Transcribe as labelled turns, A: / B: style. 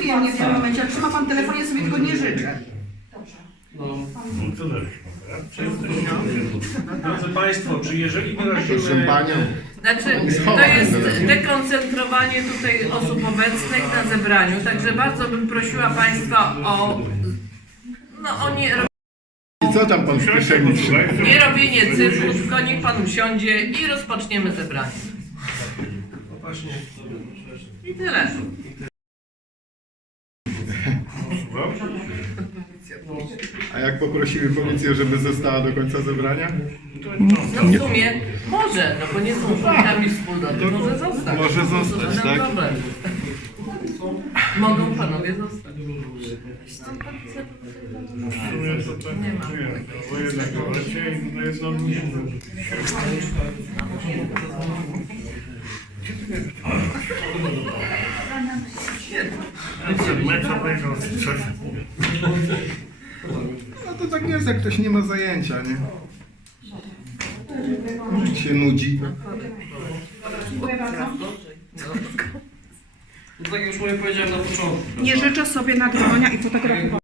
A: interesuje mnie w tym momencie. Jak trzyma pan telefon, ja sobie tego nie życzę.
B: Drodzy Państwo, czy jeżeli wyrazimy...
C: Proszę Panią.
D: Znaczy, to jest dekoncentrowanie tutaj osób obecnych na zebraniu, także bardzo bym prosiła Państwa o nie,
C: I co tam Pan w kieszeni trzyma?
D: nie robienie cyrku, tylko niech Pan usiądzie i rozpoczniemy zebranie.
B: No właśnie.
D: I tyle.
C: A jak poprosimy policję, żeby została do końca zebrania?
D: No w sumie może, no bo nie są członkami wspólnoty, może zostać.
C: Może zostać,
D: To żaden
C: tak?
D: problem. Mogą Panowie zostać. Nie ma.
B: Bo jednak raczej na jedną
C: No to tak jest, jak ktoś nie ma zajęcia, nie? Może się nudzi.
A: Dziękuję bardzo.
E: No tak jak już mówię, powiedziałem na początku.
A: Nie życzę sobie nagrywania i fotografowania.